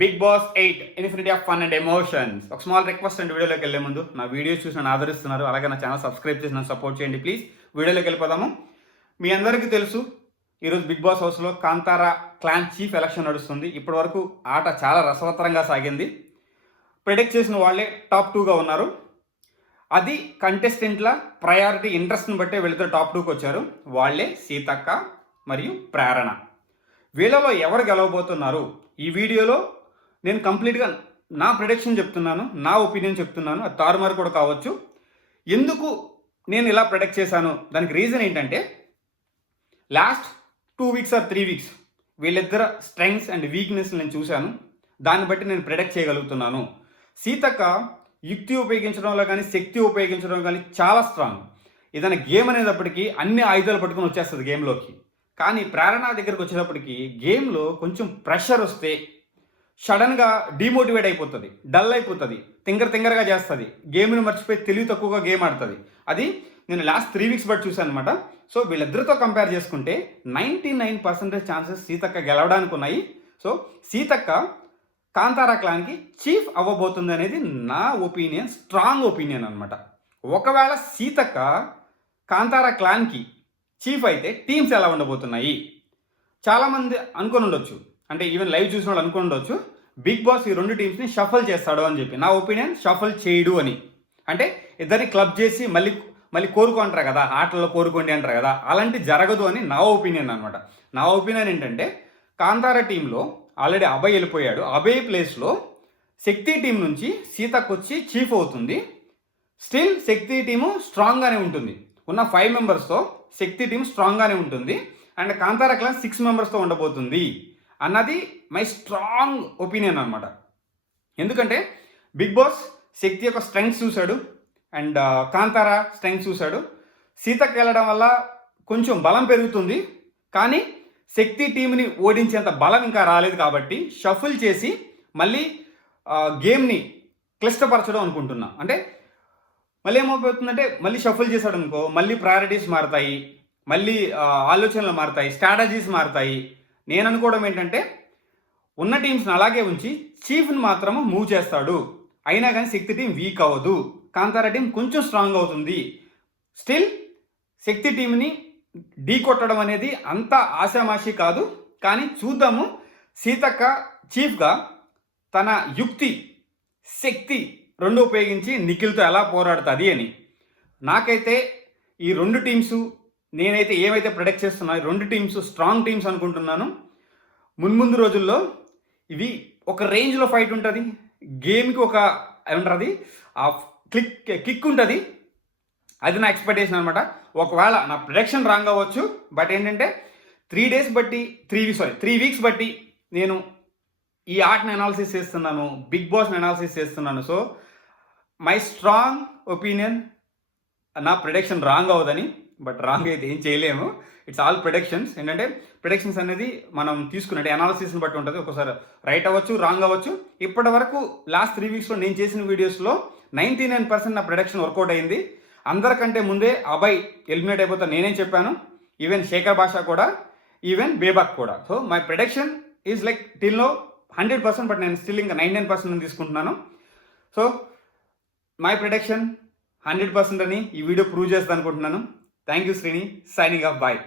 Big Boss 8 infinity of fun and emotions. ఒక small request అండి, వీడియోలోకి వెళ్ళే ముందు నా వీడియోస్ చూసి నన్ను ఆదరిస్తున్నారు, అలాగే నా ఛానల్ సబ్స్క్రైబ్ చేసి నన్ను సపోర్ట్ చేయండి ప్లీజ్. వీడియోలోకి వెళ్ళిపోదాము. మీ అందరికీ తెలుసు, ఈరోజు బిగ్ బాస్ హౌస్లో కాంతారా క్లాన్ చీఫ్ ఎలక్షన్ నడుస్తుంది. ఇప్పటి వరకు ఆట చాలా రసవత్తరంగా సాగింది. ప్రెడిక్ట్ చేసిన వాళ్ళే టాప్ 2గా ఉన్నారు. అది కంటెస్టెంట్ల ప్రయారిటీ ఇంట్రెస్ట్ని బట్టే వెళుతూ టాప్ 2కి వచ్చారు. వాళ్ళే సీతక్క మరియు ప్రేరణ. వీళ్ళలో ఎవరు గెలవబోతున్నారు ఈ వీడియోలో నేను కంప్లీట్గా నా ప్రెడిక్షన్ చెప్తున్నాను, నా ఒపీనియన్ చెప్తున్నాను. అది తారుమారు కూడా కావచ్చు. ఎందుకు నేను ఇలా ప్రెడిక్ట్ చేశాను, దానికి రీజన్ ఏంటంటే లాస్ట్ 2 వీక్స్ ఆర్ 3 వీక్స్ వీళ్ళిద్దరు స్ట్రెంగ్స్ అండ్ వీక్నెస్ నేను చూశాను. దాన్ని బట్టి నేను ప్రెడిక్ట్ చేయగలుగుతున్నాను. సీతక్క యుక్తి ఉపయోగించడంలో కానీ శక్తి ఉపయోగించడం కానీ చాలా స్ట్రాంగ్. ఏదైనా గేమ్ అనేటప్పటికీ అన్ని ఆయుధాలు పట్టుకొని వచ్చేస్తుంది గేమ్లోకి. కానీ ప్రేరణ దగ్గరికి వచ్చేటప్పటికి గేమ్లో కొంచెం ప్రెషర్ వస్తే సడన్గా డిమోటివేట్ అయిపోతుంది, డల్ అయిపోతుంది, తింగరగా చేస్తుంది, గేమ్ని మర్చిపోయి తెలివి తక్కువగా గేమ్ ఆడుతుంది. అది నేను లాస్ట్ 3 వీక్స్ బట్టి చూశాను అనమాట. సో వీళ్ళిద్దరితో కంపేర్ చేసుకుంటే 99% ఛాన్సెస్ సీతక్క గెలవడానికి ఉన్నాయి. సో సీతక్క కాంతారా క్లాన్కి చీఫ్ అవ్వబోతుంది అనేది నా ఒపీనియన్, స్ట్రాంగ్ ఒపీనియన్ అనమాట. ఒకవేళ సీతక్క కాంతారా క్లాన్కి చీఫ్ అయితే టీమ్స్ ఎలా ఉండబోతున్నాయి చాలామంది అనుకుని ఉండొచ్చు, అంటే ఈవెన్ లైవ్ చూసిన వాళ్ళు అనుకుని ఉండొచ్చు బిగ్ బాస్ ఈ 2 టీమ్స్ని షఫల్ చేస్తాడు అని చెప్పి. నా ఒపీనియన్ షఫల్ చేయడు అని. అంటే ఇద్దరిని క్లబ్ చేసి మళ్ళీ కోరుకుంటారు కదా, ఆటల్లో కోరుకోండి అంటారు కదా, అలాంటి జరగదు అని నా ఒపీనియన్ అనమాట. నా ఒపీనియన్ ఏంటంటే కాంతారా టీంలో ఆల్రెడీ అభయ్ వెళ్ళిపోయాడు. అభయ్ ప్లేస్లో శక్తి టీం నుంచి సీతకు వచ్చి చీఫ్ అవుతుంది. స్టిల్ శక్తి టీము స్ట్రాంగ్గానే ఉంటుంది. ఉన్న 5 మెంబర్స్తో శక్తి టీం స్ట్రాంగ్గానే ఉంటుంది. అండ్ కాంతారా క్లాస్ 6 మెంబర్స్తో ఉండబోతుంది అన్నది మై స్ట్రాంగ్ ఒపీనియన్ అనమాట. ఎందుకంటే బిగ్ బాస్ శక్తి యొక్క స్ట్రెంగ్స్ చూశాడు అండ్ కాంతారా స్ట్రెంగ్స్ చూశాడు. సీతకి వెళ్ళడం వల్ల కొంచెం బలం పెరుగుతుంది, కానీ శక్తి టీంని ఓడించేంత బలం ఇంకా రాలేదు. కాబట్టి షఫుల్ చేసి మళ్ళీ గేమ్ని క్లిష్టపరచడం అనుకుంటున్నా. అంటే మళ్ళీ ఏమైపోతుందంటే మళ్ళీ షఫుల్ చేశాడు అనుకో, మళ్ళీ ప్రయారిటీస్ మారుతాయి, మళ్ళీ ఆలోచనలు మారుతాయి, స్ట్రాటజీస్ మారుతాయి. నేను అనుకోవడం ఏంటంటే ఉన్న టీమ్స్ని అలాగే ఉంచి చీఫ్ని మాత్రము మూవ్ చేస్తాడు. అయినా కానీ శక్తి టీం వీక్ అవ్వదు, కాంతారా టీం కొంచెం స్ట్రాంగ్ అవుతుంది. స్టిల్ శక్తి టీంని ఢీ కొట్టడం అనేది అంత ఆశామాషి కాదు. కానీ చూద్దాము సీతక్క చీఫ్గా తన యుక్తి శక్తి 2 ఉపయోగించి నిఖిల్తో ఎలా పోరాడుతుంది అని. నాకైతే ఈ 2 టీమ్స్ నేనైతే ఏమైతే ప్రొడక్ట్ చేస్తున్నా 2 టీమ్స్ స్ట్రాంగ్ టీమ్స్ అనుకుంటున్నాను. మున్ముందు రోజుల్లో ఇవి ఒక రేంజ్లో ఫైట్ ఉంటుంది. గేమ్కి ఒక ఏమంటారు ఆ కిక్ ఉంటుంది. అది నా ఎక్స్పెక్టేషన్ అనమాట. ఒకవేళ నా ప్రొడక్షన్ రాంగ్ అవ్వచ్చు, బట్ ఏంటంటే 3 వీక్స్ బట్టి నేను ఈ ఆర్ట్ని అనాలిసిస్ చేస్తున్నాను, బిగ్ బాస్ని అనాలిసిస్ చేస్తున్నాను. సో మై స్ట్రాంగ్ ఒపీనియన్ నా ప్రొడక్షన్ రాంగ్ అవ్వదని. బట్ రాంగ్ అయితే ఏం చేయలేము, ఇట్స్ ఆల్ ప్రొడక్షన్స్. ఏంటంటే ప్రొడక్షన్స్ అనేది మనం తీసుకున్నట్టు అనాలిసిస్ని బట్టి ఉంటుంది. ఒకసారి రైట్ అవ్వచ్చు, రాంగ్ అవ్వచ్చు. ఇప్పటి వరకు లాస్ట్ 3 వీక్స్లో నేను చేసిన వీడియోస్లో 99% నా ప్రొడక్షన్ వర్కౌట్ అయింది. అందరికంటే ముందే అభయ్ ఎలిమినేట్ అయిపోతా నేనేం చెప్పాను, ఈవెన్ శేఖర్ భాష కూడా, ఈవెన్ బేబాక్ కూడా. So my production is like టిల్లో 100%, బట్ నేను స్టిల్ ఇంకా 99% తీసుకుంటున్నాను. సో మై ప్రొడక్షన్ 100% అని ఈ వీడియో ప్రూవ్ చేస్తాను అనుకుంటున్నాను. Thank you Srini, signing off, bye.